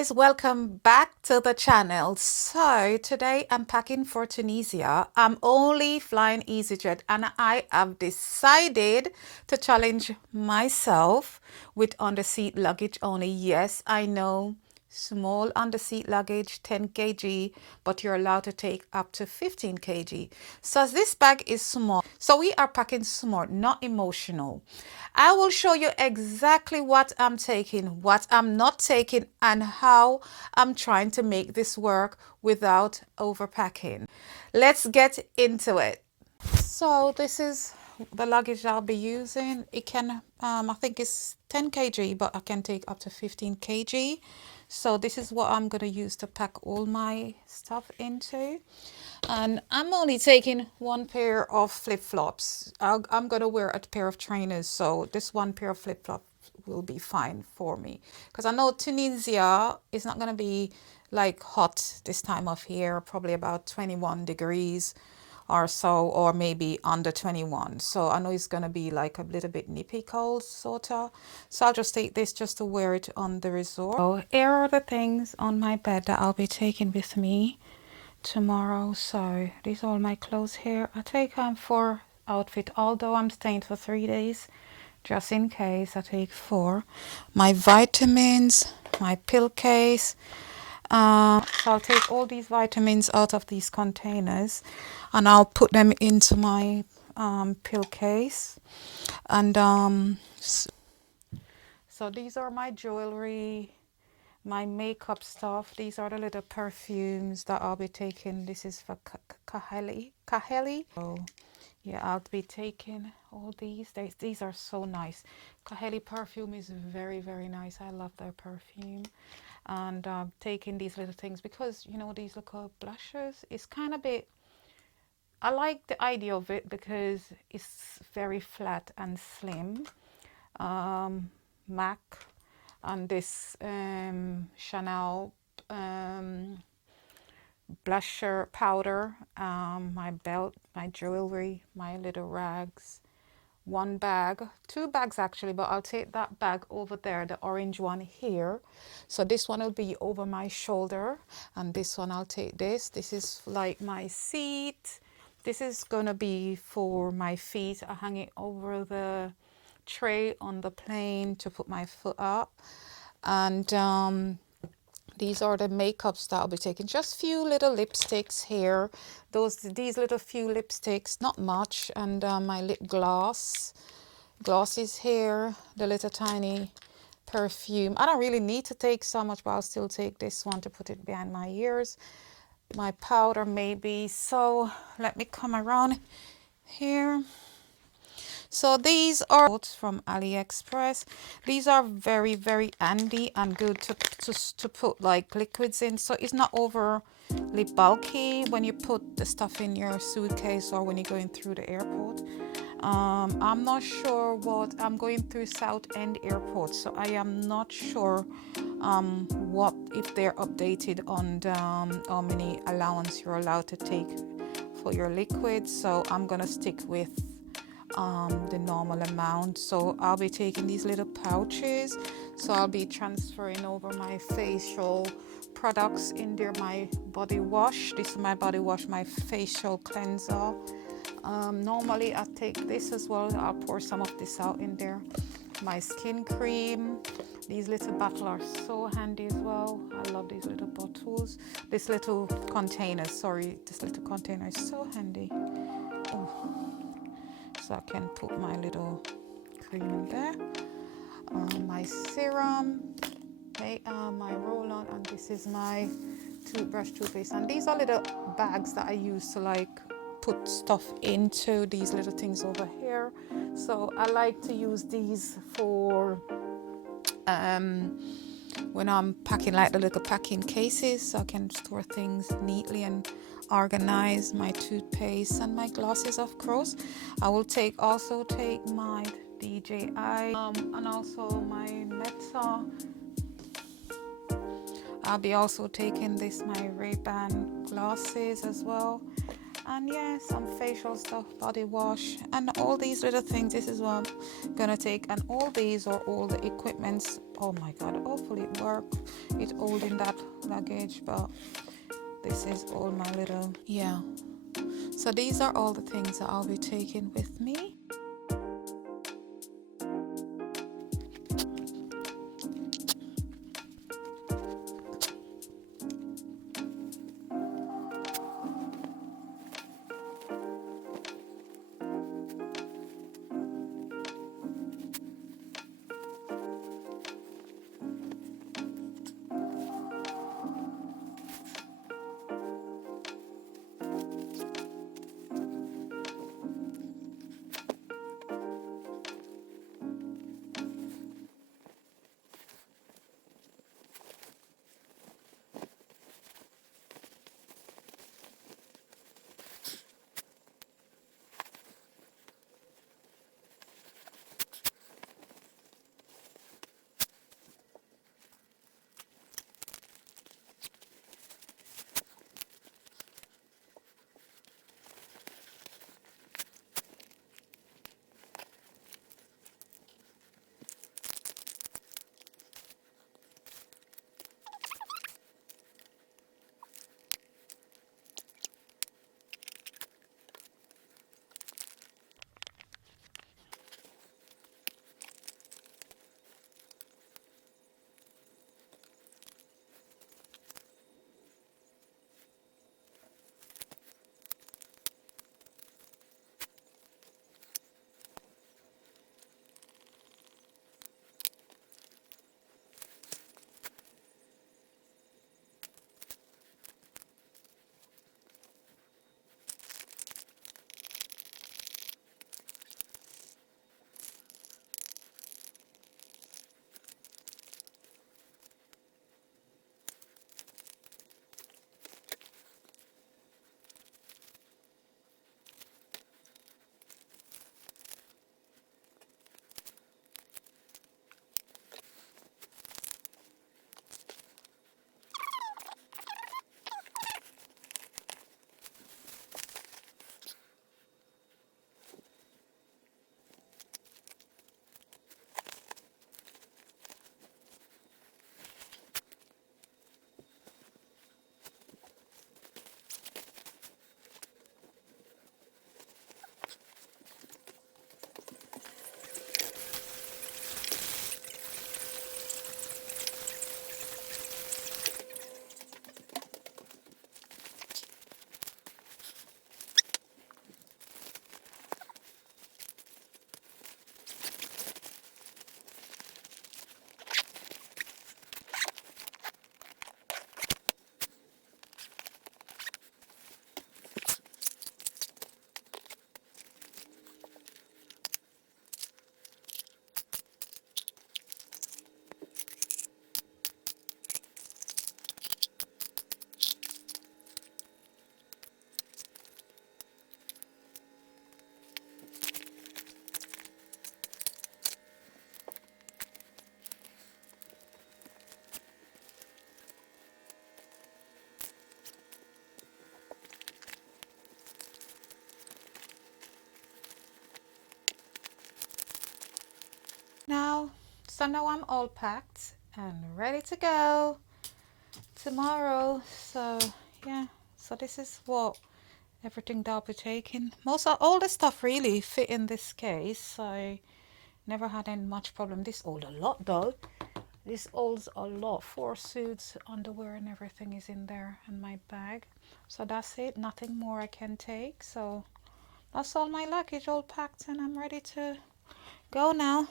guys, welcome back to the channel. So today I'm packing for Tunisia. I'm only flying EasyJet and I have decided to challenge myself with underseat luggage only. Yes, I know, small underseat luggage, 10 kg, but you're allowed to take up to 15 kg. So this bag is small. So we are packing smart, not emotional. I will show you exactly what I'm taking, what I'm not taking, and how I'm trying to make this work without overpacking. Let's get into it. So this is the luggage I'll be using. It can, I think it's 10 kg, but I can take up to 15 kg. So this is what I'm going to use to pack all my stuff into. And I'm only taking one pair of flip-flops. I'm going to wear a pair of trainers, so this one pair of flip-flops will be fine for me. Because I know Tunisia is not going to be like hot this time of year, probably about 21 degrees or so, or maybe under 21. So I know it's going to be like a little bit nippy cold, sort of. So I'll just take this just to wear it on the resort. So here are the things on my bed that I'll be taking with me tomorrow. So these are all my clothes here. I take 4 outfit, although I'm staying for 3 days, just in case. I take 4. My vitamins, my pill case. So I'll take all these vitamins out of these containers and I'll put them into my pill case. And so these are my jewelry, my makeup stuff. These are the little perfumes that I'll be taking. This is for Kaheli. So yeah, I'll be taking all these. These are so nice. Kaheli perfume is very, very nice. I love their perfume. And taking these little things because, you know, these little blushes, it's kind of bit, I like the idea of it because it's very flat and slim. MAC and this Chanel blusher powder, my belt, my jewelry, my little rags, one bag, 2 bags actually, but I'll take that bag over there, the orange one here. So this one will be over my shoulder, and this one I'll take this. This is like my seat. This is gonna be for my feet. I hang it over the tray on the plane to put my foot up. And these are the makeups that I'll be taking. Just few little lipsticks here. These little few lipsticks, not much. And my lip gloss. Glosses here. The little tiny perfume. I don't really need to take so much, but I'll still take this one to put it behind my ears. My powder maybe. So let me come around here. So these are from AliExpress. These are very, very handy and good to put like liquids in. So it's not overly bulky when you put the stuff in your suitcase or when you're going through the airport. I'm not sure what I'm going through South End Airport, so I am not sure what if they're updated on how many allowance you're allowed to take for your liquids. So I'm gonna stick with the normal amount. So I'll be taking these little pouches, so I'll be transferring over my facial products in there. My body wash, this is my body wash, my facial cleanser. Normally I take this as well. I'll pour some of this out in there. My skin cream. These little bottles are so handy as well. I love these little bottles. This little container, this little container is so handy. Oh. So I can put my little cream in there. My serum, my roll-on, and this is my toothbrush, toothpaste. And these are little bags that I use to like put stuff into, these little things over here. So I like to use these for when I'm packing, like the little packing cases, so I can store things neatly and organize. My toothpaste and my glasses, of course. I will also take my DJI and also my Meta. I'll be also taking my Ray-Ban glasses as well. And yeah, some facial stuff, body wash, and all these little things. This is what I'm gonna take, and all these are all the equipments. Oh my god, hopefully it works. It's holding that luggage, but this is all my little, yeah. So these are all the things that I'll be taking with me. Now, so now I'm all packed and ready to go tomorrow. So yeah, so this is what everything that I'll be taking. Most of all the stuff really fit in this case. I never had any much problem. This holds a lot though. This holds a lot. 4 suits, underwear and everything is in there, and my bag. So that's it. Nothing more I can take. So that's all my luggage all packed, and I'm ready to go now.